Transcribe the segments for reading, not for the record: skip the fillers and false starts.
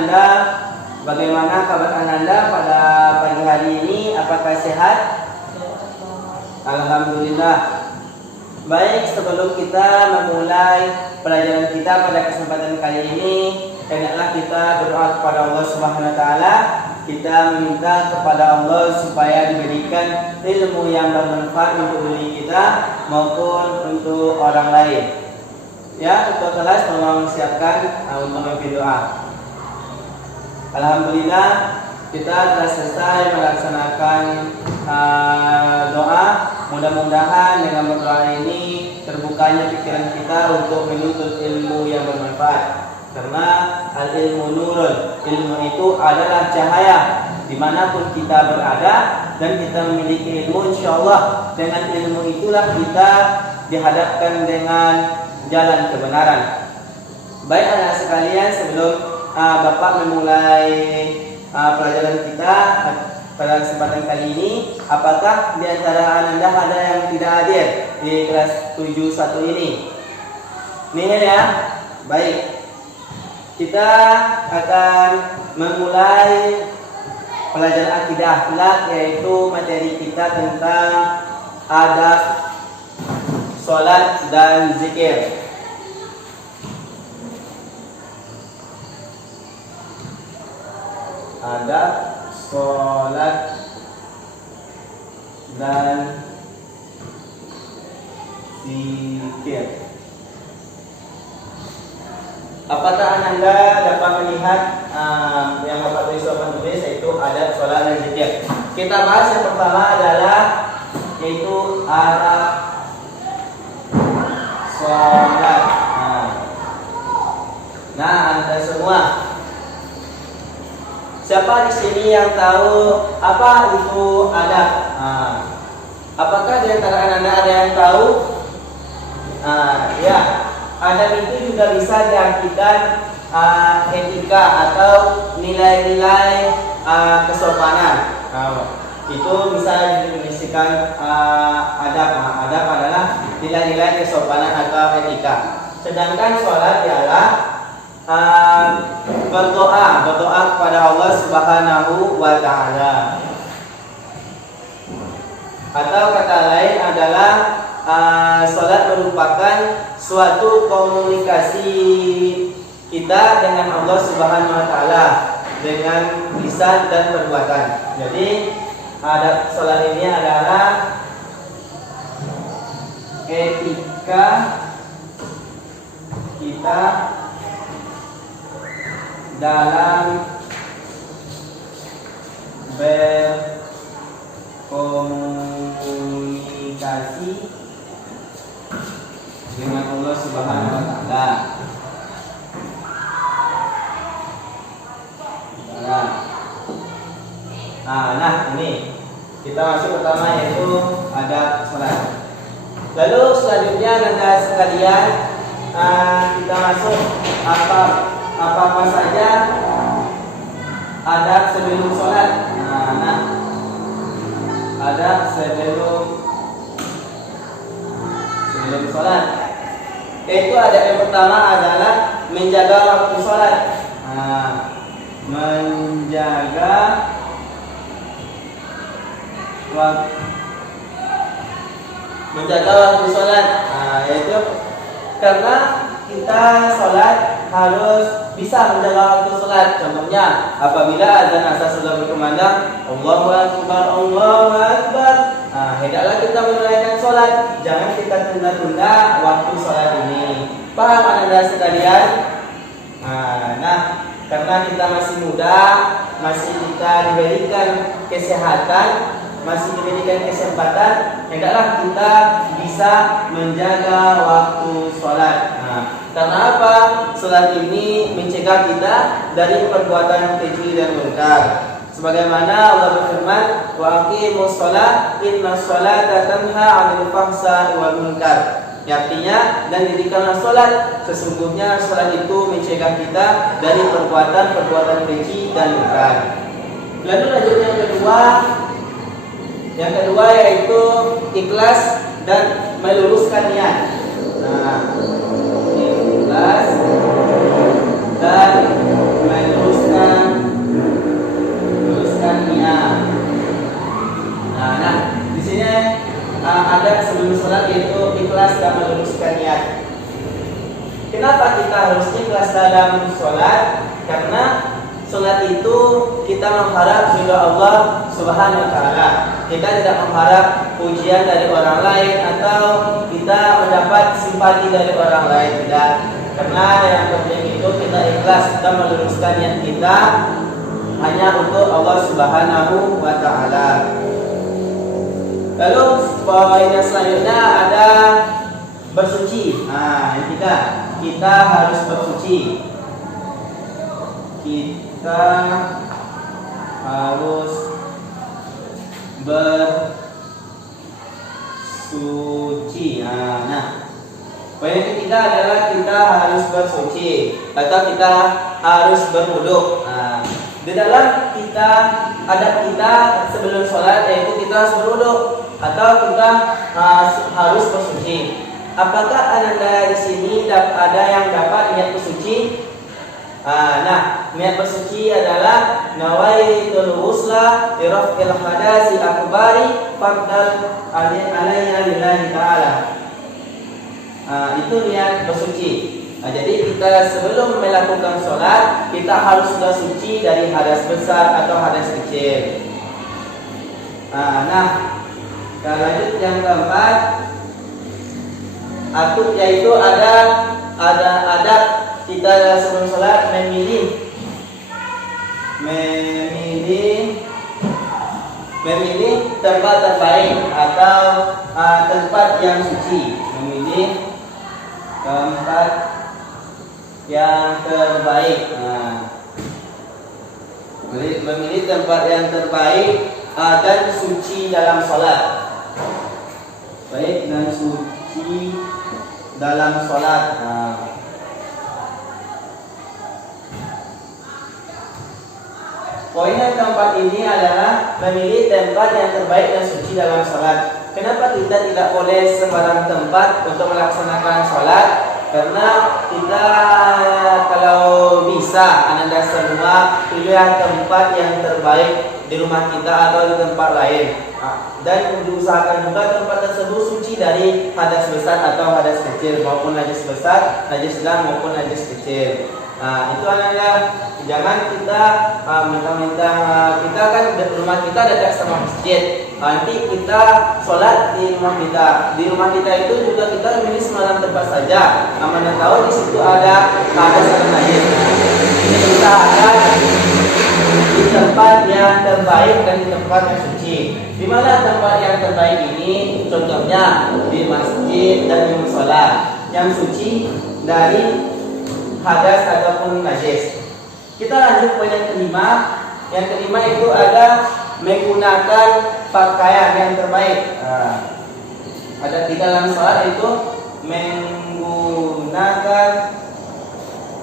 Ananda? Bagaimana kabar Ananda pada pagi hari ini? Apakah sehat? Alhamdulillah. Baik, sebelum kita memulai pelajaran kita pada kesempatan kali ini, hendaklah kita berdoa kepada Allah Subhanahu wa taala. Kita meminta kepada Allah supaya diberikan ilmu yang bermanfaat untuk diri kita maupun untuk orang lain. Ya, ketua kelas tolong siapkan untuk memimpin doa. Alhamdulillah, kita telah selesai melaksanakan doa. Mudah-mudahan dengan berdoa ini terbukanya pikiran kita untuk menuntut ilmu yang bermanfaat. Karena al-ilmu nurun, ilmu itu adalah cahaya dimanapun kita berada, dan kita memiliki ilmu, insyaallah dengan ilmu itulah kita dihadapkan dengan jalan kebenaran. Baik anak sekalian, sebelum Bapak memulai pelajaran kita pada kesempatan kali ini, apakah di antara Anda ada yang tidak hadir di kelas 71 ini? Nih ya, baik. Kita akan memulai pelajaran akidah akhlak, yaitu materi kita tentang adab salat dan zikir. Adab salat dan zikir. Apakah Anda dapat melihat yang Bapak tulis, yaitu adab salat dan zikir? Kita bahas yang pertama adalah yaitu adab salat. Nah, Anda semua, siapa di sini yang tahu apa itu adab? Apakah di antara Anda ada yang tahu? Ya, adab itu juga bisa diartikan etika atau nilai-nilai kesopanan. Itu bisa didefinisikan adab. Adab adalah nilai-nilai kesopanan atau etika. Sedangkan sholat ialah berdoa kepada Allah Subhanahu wa taala. Atau kata lain adalah salat merupakan suatu komunikasi kita dengan Allah Subhanahu wa taala dengan lisan dan perbuatan. Jadi adab salat ini adalah etika kita dalam berkomunikasi dengan Allah Subhanahu wa taala. Nah, ini kita masuk pertama, yaitu adab salat. Lalu selanjutnya Anda sekalian, kita masuk apa saja adab sebelum salat. Adab sebelum salat. Yaitu adab yang pertama adalah menjaga waktu salat. Menjaga waktu salat. Yaitu karena kita salat harus bisa menjaga waktu salat. Contohnya, apabila azan asar sudah berkumandang, Allahu Akbar, Allahu Akbar, hendaklah kita menunaikan salat. Jangan kita tunda-tunda waktu salat ini. Paham Anda sekalian? Karena kita masih muda, masih kita diberikan kesehatan, masih diberikan kesempatan, hendaklah kita bisa menjaga waktu salat. Karena apa? Salat ini mencegah kita dari perbuatan keji dan munkar. Sebagaimana Allah berfirman, wa aqimus shalah innas sholata tanha 'anil fahsya'i wal munkar. Artinya, dan dirikanlah salat, sesungguhnya salat itu mencegah kita dari perbuatan keji dan munkar. Lalu lanjut yang kedua yaitu ikhlas dan meluruskan niat. Ikhlas dan meluruskan sholat yaitu ikhlas dan meluruskan niat. Kenapa kita harus ikhlas dalam sholat? Karena sholat itu kita mengharap ridha Allah Subhanahu wa taala. Kita tidak mengharap pujian dari orang lain atau kita mendapat simpati dari orang lain, tidak. Karena yang penting itu kita ikhlas dan meluruskan niat kita hanya untuk Allah Subhanahu wa taala. Lalu poin yang selanjutnya ada bersuci. Nah, yang ketiga, kita harus bersuci. Kita harus bersuci. Nah, poin yang ketiga adalah kita harus bersuci atau kita harus berwudu. Nah, di dalam adab kita sebelum sholat yaitu kita harus berwudu atau kita harus bersuci. Apakah Anda di sini ada yang dapat niat bersuci? Nah, niat bersuci adalah nawaitul wusla li raf'il hadasi akbari fardal alayya lillahi ta'ala. Itu niat bersuci. Jadi kita sebelum melakukan sholat kita harus sudah suci dari hadas besar atau hadas kecil. Nah, lanjut yang keempat, yaitu ada adab kita sebelum sholat memilih tempat terbaik atau tempat yang suci, memilih tempat yang terbaik. Memilih tempat yang terbaik dan suci dalam sholat. Baik dan suci dalam sholat. Poin yang keempat ini adalah memilih tempat yang terbaik dan suci dalam sholat. Kenapa kita tidak boleh sembarang tempat untuk melaksanakan sholat? Karena kita kalau bisa Anda semua pilih tempat yang terbaik di rumah kita atau di tempat lain. Dan diusahakan juga tempat tersebut suci dari hadas besar atau hadas kecil, maupun najis besar, najis sedang maupun najis kecil. Itu adalah jangan kita mentang-mentang kita kan rumah kita dekat sama masjid. Nanti kita sholat di rumah kita. Di rumah kita itu juga kita memilih sembarang tempat saja. Mana tahu di situ ada hadas atau najis. Kita ada di tempat yang terbaik dan di tempat yang suci. Di mana tempat yang terbaik ini? Contohnya di masjid dan di musola yang suci dari hadas ataupun najis. Kita lanjut poin yang kelima. Yang kelima itu ada menggunakan pakaian yang terbaik. Ada di dalam sholat itu menggunakan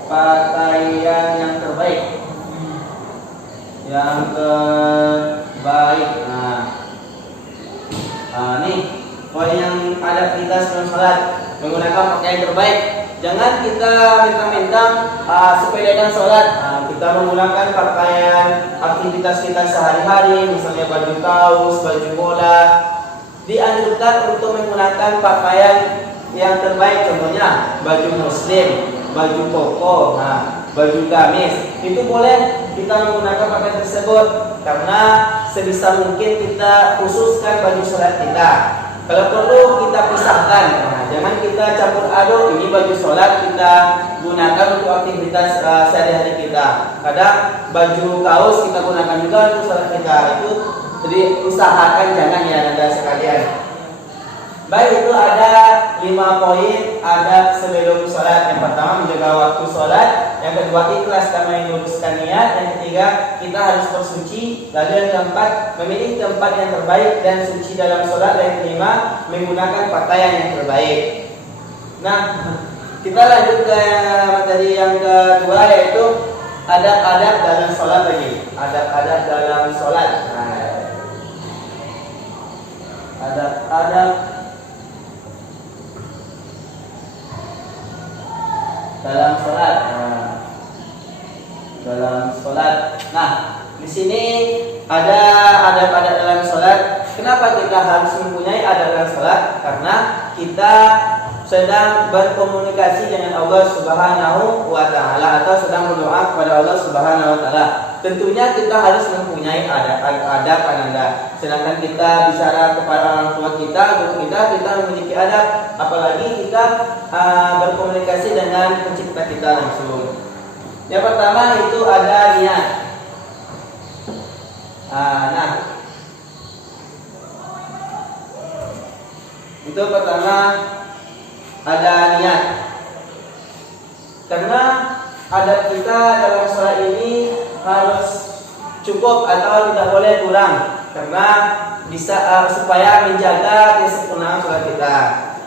pakaian yang terbaik. Yang terbaik. Nih poin yang ada kita sebelum sholat, menggunakan pakaian terbaik. Jangan kita mentang-mentang sepedakan sholat. Kita menggunakan pakaian aktivitas kita sehari-hari, misalnya baju kaos, baju bola. Dianjurkan untuk menggunakan pakaian yang terbaik, contohnya baju muslim, baju koko, baju gamis. Itu boleh kita menggunakan pakaian tersebut karena sebisa mungkin kita khususkan baju sholat kita. Kalau perlu kita pisahkan, jangan kita campur aduk. Ini baju sholat kita gunakan untuk aktivitas sehari-hari kita. Kadang baju kaos kita gunakan juga untuk sholat kita. Itu jadi usahakan jangan ya Anda sekalian. Baik, itu ada 5 poin adab sebelum sholat. Yang pertama menjaga waktu sholat. Yang kedua ikhlas dan meluruskan niat. Yang ketiga kita harus bersuci. Lalu yang keempat memilih tempat yang terbaik dan suci dalam sholat. Dan yang kelima menggunakan pakaian yang terbaik. Nah, kita lanjut ke materi yang kedua, yaitu adab-adab dalam sholat lagi. Adab-adab dalam sholat. Adab-adab dalam sholat. Dalam sholat. Nah, di sini ada adab-adab dalam sholat. Kenapa kita harus mempunyai adab dalam salat? Karena kita sedang berkomunikasi dengan Allah Subhanahu wa taala atau sedang berdoa kepada Allah Subhanahu wa taala. Tentunya kita harus mempunyai adab ananda. Sedangkan kita bicara kepada orang tua kita, guru kita memiliki adab, apalagi kita berkomunikasi dengan pencipta kita langsung. Yang pertama itu ada niat. Itu pertama ada niat. Karena adab kita dalam sholat ini harus cukup atau tidak boleh kurang, karena bisa supaya menjaga kesempurnaan sholat kita.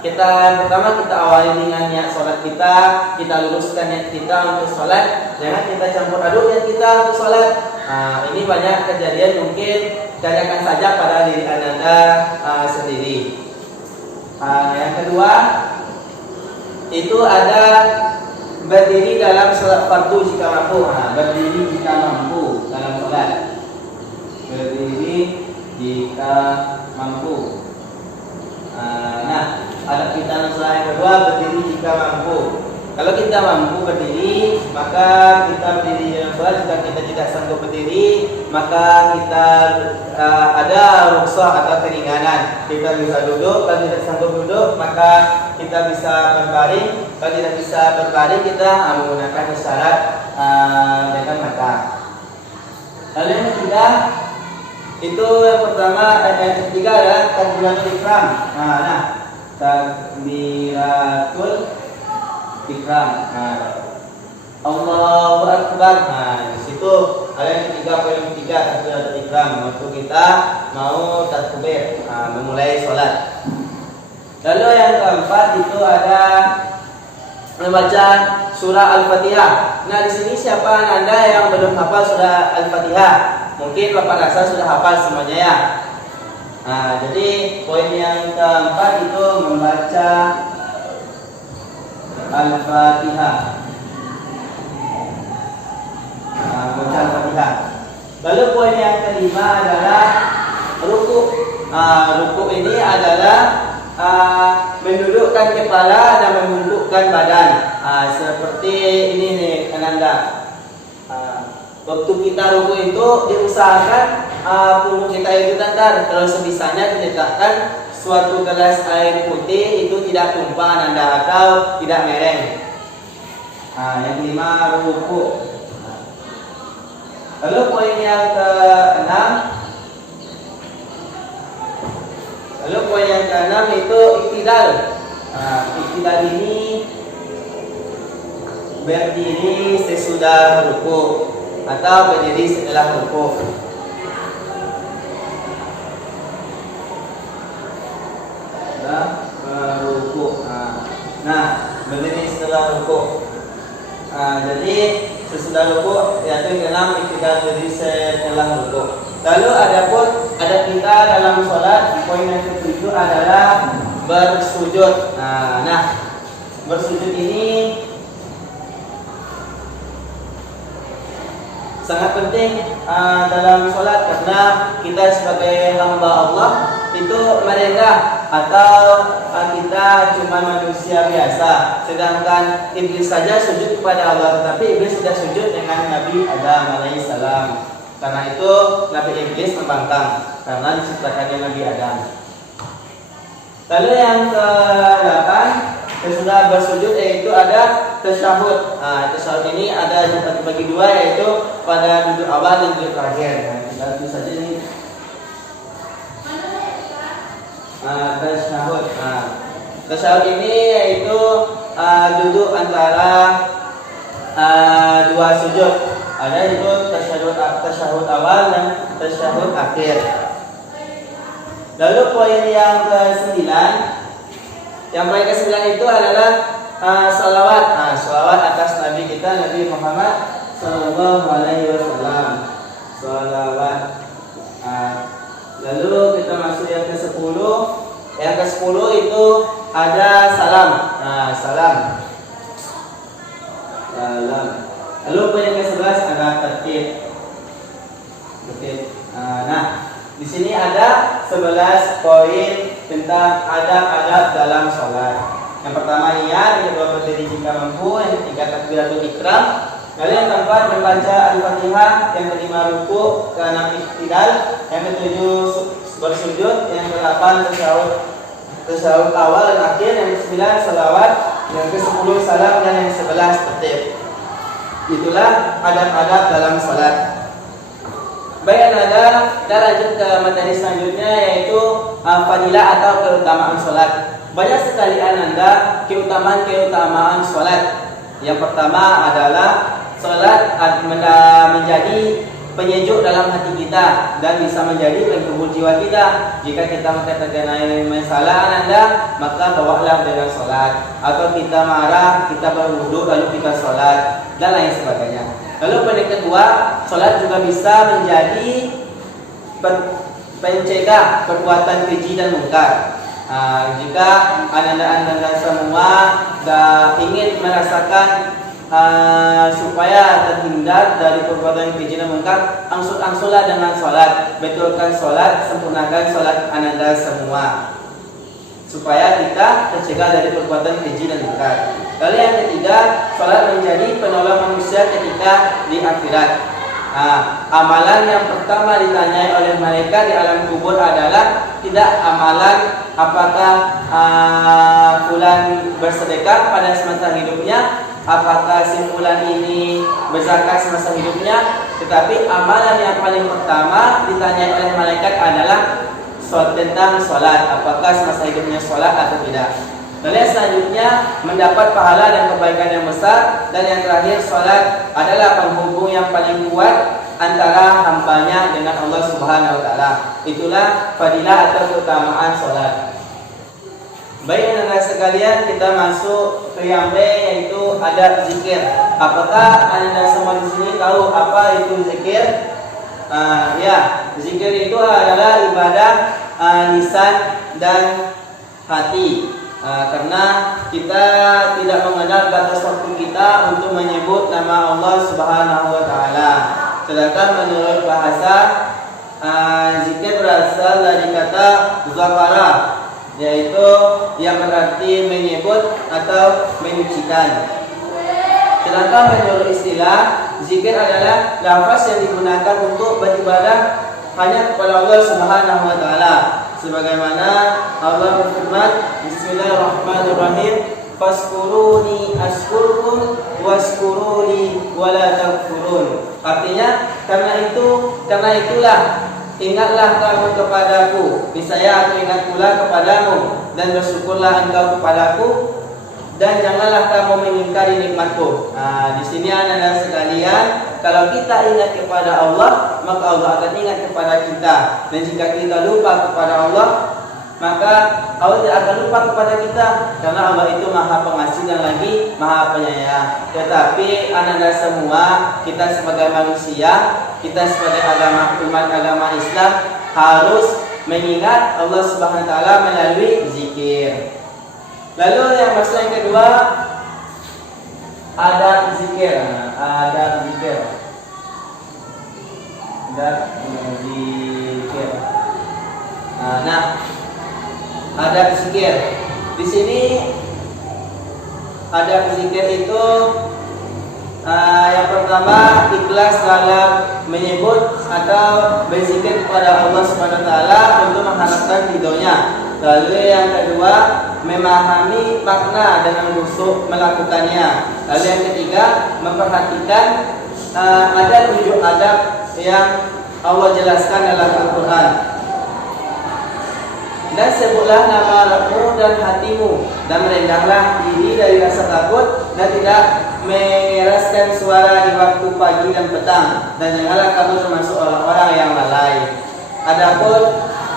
Pertama kita awali dengan niat sholat kita luruskan niat kita untuk sholat. Jangan kita campur aduk niat kita untuk sholat. Ini banyak kejadian, mungkin tanyakan saja pada diri Anda sendiri. Yang kedua itu ada berdiri dalam sholat fardu jika mampu. Berdiri jika mampu dalam sholat. Berdiri jika mampu. Adab kita dalam sholat yang kedua berdiri jika mampu. Kalau kita mampu berdiri, maka kita berdiri dalam sholat. Jika kita tidak sanggup berdiri, maka kita ada rukhsah atau keringanan. Kita bisa duduk. Kalau tidak sanggup duduk, maka kita bisa berbaring. Kalau tidak bisa berbaring, kita menggunakan isyarat dengan mata. Lalu yang ketiga, itu yang pertama, yang ketiga adalah takbiratul ihram. Takbiratul ihram. Allahu Akbar. Di situ ada yang ketiga, poin ketiga, takbiratul ihram. Waktu kita mau takbir, memulai sholat. Lalu yang keempat itu ada membaca surah Al-Fatihah. Di sini siapa Anda yang belum hafal surah Al-Fatihah? Mungkin Bapak rasa sudah hafal semuanya ya. Jadi poin yang keempat itu membaca Al-Fatihah. Membaca Al-Fatihah. Lalu poin yang kelima adalah ruku. Ruku ini adalah mendudukkan kepala dan membungkukkan badan. Seperti ini nih Ananda. Waktu kita ruku itu diusahakan punggung kita itu datar. Kalau sebisanya diletakkan suatu gelas air putih itu tidak tumpah Ananda atau tidak mereng. Yang kelima ruku. Lalu poin yang keenam. Lalu poin yang keenam itu iktidal. Iktidal ini berdiri sesudah ruku atau berdiri setelah ruku. Ruku. Berdiri setelah ruku. Jadi sesudah ruku yaitu keenam iktidal, berdiri setelah ruku. Lalu ada kita dalam sholat, poin yang ketujuh adalah bersujud. Bersujud ini sangat penting dalam sholat, karena kita sebagai hamba Allah itu merendah, atau kita cuma manusia biasa. Sedangkan iblis saja sujud kepada Allah, tetapi iblis sudah sujud dengan Nabi Adam alaihissalam. Karena itu Nabi Iblis membangkang karena diciptakannya Nabi Adam. Lalu yang ke-8 sesudah bersujud yaitu ada tasyahud. Tasyahud ini ada dibagi dua, yaitu pada duduk awal dan duduk terakhir. Kita itu saja ini. Tasyahud. Tasyahud ini yaitu duduk antara dua sujud. Ada itu tasyahud awal dan tasyahud akhir. Lalu poin yang ke-9, itu adalah salawat. Salawat atas Nabi kita, Nabi Muhammad Sallallahu Alaihi Wasallam. Salawat. Lalu kita masuk yang ke-10. Yang ke-10 itu ada salam. Salam. Lalu poin yang ke-11 ada tertib. Di sini ada 11 poin tentang adab-adab dalam sholat. Yang pertama niat, yang kedua berdiri jika mampu, yang ketiga takbiratul ihram, lalu yang keempat membaca Al-Fatihah, yang kelima ruku, keenam iktidal, yang ketujuh bersujud, yang kedelapan tasyahud awal dan akhir, yang kesembilan salawat, yang ke-10 salam, dan yang 11 tertib. Itulah adab-adab dalam salat. Baik anda, kita lanjut ke materi selanjutnya, yaitu fadilah atau keutamaan salat. Banyak sekali anda keutamaan salat. Yang pertama adalah salat menjadi penyejuk dalam hati kita dan bisa menjadi penghibur jiwa kita. Jika kita terkena masalah anda, maka bawalah dengan salat. Atau kita marah, kita berwudu lalu kita salat dan lain sebagainya. Lalu poin kedua, salat juga bisa menjadi pencegah perbuatan keji dan mungkar. Jika anda semua ingin merasakan supaya terhindar dari perbuatan keji dan mungkar, angsur-angsurlah dengan salat, betulkan salat, sempurnakan salat anda semua, supaya kita tercegah dari perbuatan keji dan mungkar. Lalu yang ketiga, salat menjadi penolong manusia ketika di akhirat. Amalan yang pertama ditanyai oleh malaikat di alam kubur adalah tidak amalan apakah fulan bersedekah pada semasa hidupnya, apakah si fulan ini berzakat semasa hidupnya, tetapi amalan yang paling pertama ditanyai oleh malaikat adalah tentang sholat, apakah semasa hidupnya sholat atau tidak. Dan yang selanjutnya mendapat pahala dan kebaikan yang besar. Dan yang terakhir, sholat adalah penghubung yang paling kuat antara hambanya dengan Allah Subhanahu Wa Taala. Itulah fadilah atau keutamaan sholat. Baik anak-anak sekalian, kita masuk ke yang B, yaitu adab zikir. Apakah anda semua di sini tahu apa itu zikir? Ya, zikir itu adalah ibadah lisan dan hati. Karena kita tidak mengenal batas waktu kita untuk menyebut nama Allah Subhanahu Wa Taala. Sedangkan menurut bahasa, zikir berasal dari kata zakara, yaitu yang berarti menyebut atau menyucikan. Sedangkan menurut istilah, zikir adalah lafaz yang digunakan untuk beribadah hanya kepada Allah Subhanahu Wa Taala. Sebagaimana Allah berfirman, Bismillahirrahmanirrahim, Faskuruni askurkum waskuruni wala takfurun. Artinya, karena itulah ingatlah kamu kepadaku, niscaya aku ingat pula kepadamu, dan bersyukurlah engkau kepadaku, dan janganlah kamu mengingkari nikmatku. Di sini anak-anak sekalian, kalau kita ingat kepada Allah, maka Allah akan ingat kepada kita. Dan jika kita lupa kepada Allah, maka Allah tidak akan lupa kepada kita, karena Allah itu Maha Pengasih dan lagi Maha Penyayang. Tetapi anak-anak semua, kita sebagai manusia, kita sebagai umat agama Islam harus mengingat Allah Subhanahu Wa Taala melalui zikir. Lalu yang masalah yang kedua, adab zikir. Adab zikir. Adab zikir. Di sini adab zikir itu yang pertama, ikhlas dalam menyebut atau berzikir kepada Allah Subhanahu Wa Taala untuk mengharapkan ridhonya. Lalu yang kedua, memahami makna dengan khusyuk melakukannya. Lalu yang ketiga, memperhatikan ada 7 adab yang Allah jelaskan dalam Al-Quran. Dan sebutlah nama Rabbmu dan hatimu, dan merendahlah diri dari rasa takut, dan tidak mengeraskan suara di waktu pagi dan petang, dan janganlah kamu termasuk orang-orang yang lalai. Adapun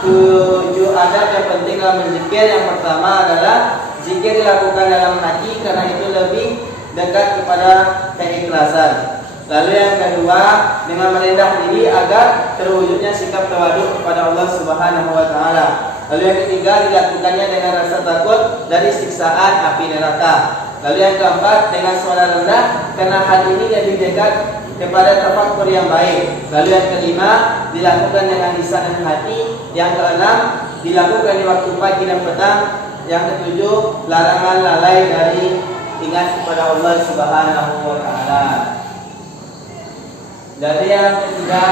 7 adab yang penting dalam berzikir, yang pertama adalah zikir dilakukan dalam hati, karena itu lebih dekat kepada keikhlasan. Lalu yang kedua, dengan merendah diri agar terwujudnya sikap tawaduk kepada Allah Subhanahu Wa Taala. Lalu yang ketiga, dilakukannya dengan rasa takut dari siksaan api neraka. Lalu yang keempat, dengan suara rendah, karena hal ini lebih dekat kepada tafakkur yang baik. Lalu yang kelima, dilakukan dengan lisan dan hati. Yang keenam, dilakukan di waktu pagi dan petang. Yang ketujuh, larangan lalai dari ingat kepada Allah Subhanahu wa taala. Dari yang ketiga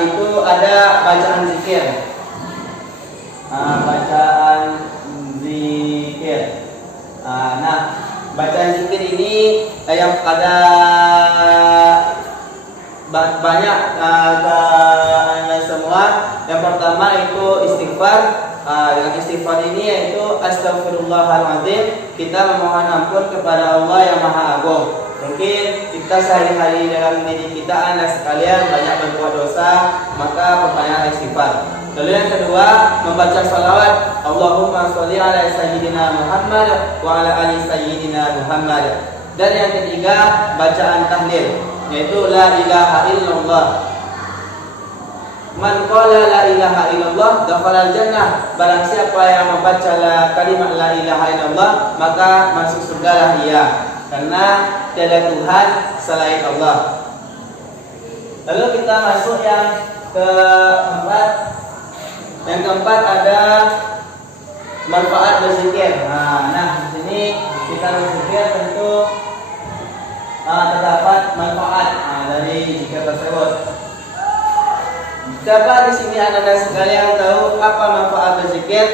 itu ada bacaan zikir. Bacaan zikir. Bacaan zikir ini yang ada banyak semua. Yang pertama itu istighfar. Dengan istighfar ini yaitu Astaghfirullahaladzim, kita memohon ampun kepada Allah yang Maha Agung. Mungkin kita sehari-hari dalam diri kita anak sekalian banyak berbuat dosa, maka pertanyaan istighfar. Lalu yang kedua, membaca salawat. Allahumma sholli ala sayyidina Muhammad wa ala ali sayyidina Muhammad. Dan yang ketiga, bacaan tahlil, yaitu la ilaha illallah. Man qala la ilaha illallah dakhala al-jannah. Barang siapa yang membaca kalimat la ilaha illallah, maka masuk surga dia, karena tiada Tuhan selain Allah. Lalu kita masuk yang keempat. Yang keempat ada manfaat berzikir. Di sini kita berzikir tentu terdapat manfaat dari zikir tersebut. Siapa di sini anda sekalian tahu apa manfaat berzikir?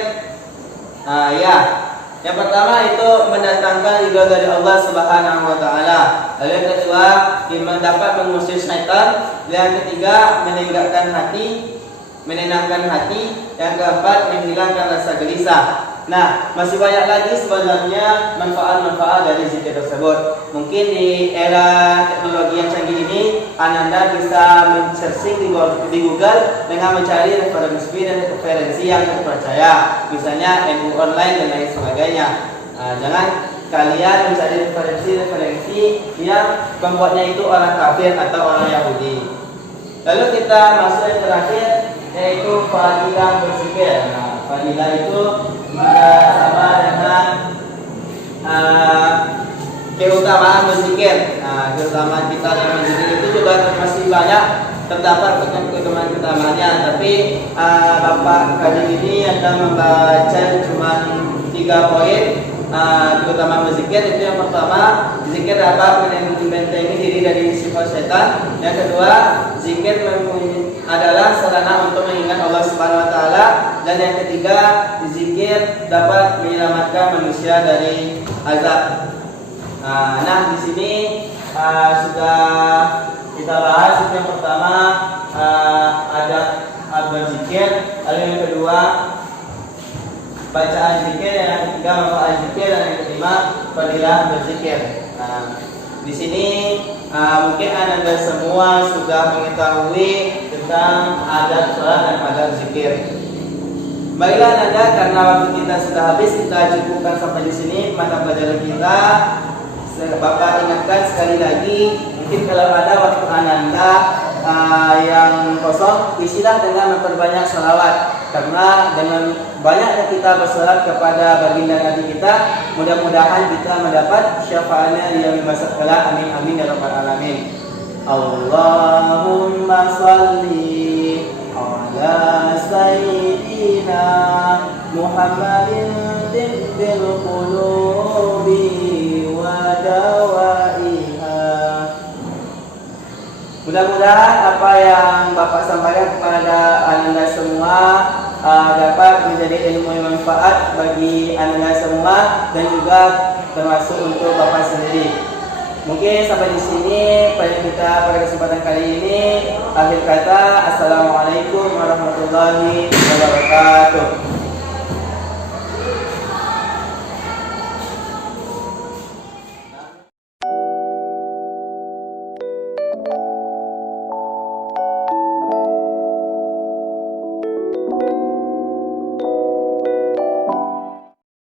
Yang pertama itu mendatangkan ridha dari Allah Subhanahu wa taala. Lalu yang kedua, dapat mengusir syaitan. Yang ketiga, menenangkan hati. Yang keempat, menghilangkan rasa gelisah. Masih banyak lagi sebenarnya manfaat-manfaat dari zikir tersebut. Mungkin di era teknologi yang canggih ini, Anda bisa men-searching di Google dengan mencari referensi dan referensi yang terpercaya, misalnya NU online dan lain sebagainya. Jangan kalian mencari referensi yang pembuatnya itu orang kafir atau orang Yahudi. Lalu kita masuk yang terakhir, yaitu fadilah berzikir. Fadilah itu juga sama dengan keutamaan berzikir. Keutamaan kita dalam berzikir itu juga masih banyak terdapat keutamaan-keutamaannya. Tapi Bapak kali ini akan membaca cuma 3 poin keutamaan berzikir. Itu yang pertama, zikir dapat membentengi diri dari sifat setan. Yang kedua, zikir adalah sarana untuk mengingat Allah Subhanahu wa taala. Dan yang ketiga, zikir dapat menyelamatkan manusia dari azab. Di sini sudah kita bahas. Yang pertama ada berzikir, lalu yang kedua bacaan zikir, yang ketiga manfaat zikir, dan yang kelima fadilah berzikir. Di sini mungkin anda semua sudah mengetahui tentang adab salat dan adab zikir. Baiklah Anda, karena waktu kita sudah habis, kita cukupkan sampai di sini mata pelajaran kita. Bapak ingatkan sekali lagi, mungkin kalau ada waktu Anda yang kosong, isilah dengan memperbanyak salawat. Karena dengan banyaknya kita bersalat kepada baginda Nabi kita, mudah-mudahan kita mendapat syafaatnya di yaumil mahsyar kelak. Amin amin ya rabbal alamin. Allahumma shalli ala sayyidina Muhammadin tibbil qulubi wa dawaiha. Mudah-mudahan apa yang Bapak sampaikan kepada Anda semua dapat menjadi ilmu yang manfaat bagi Anda semua dan juga termasuk untuk Bapak sendiri. Mungkin sampai di sini pada kita pada kesempatan kali ini. Akhir kata, assalamualaikum warahmatullahi wabarakatuh.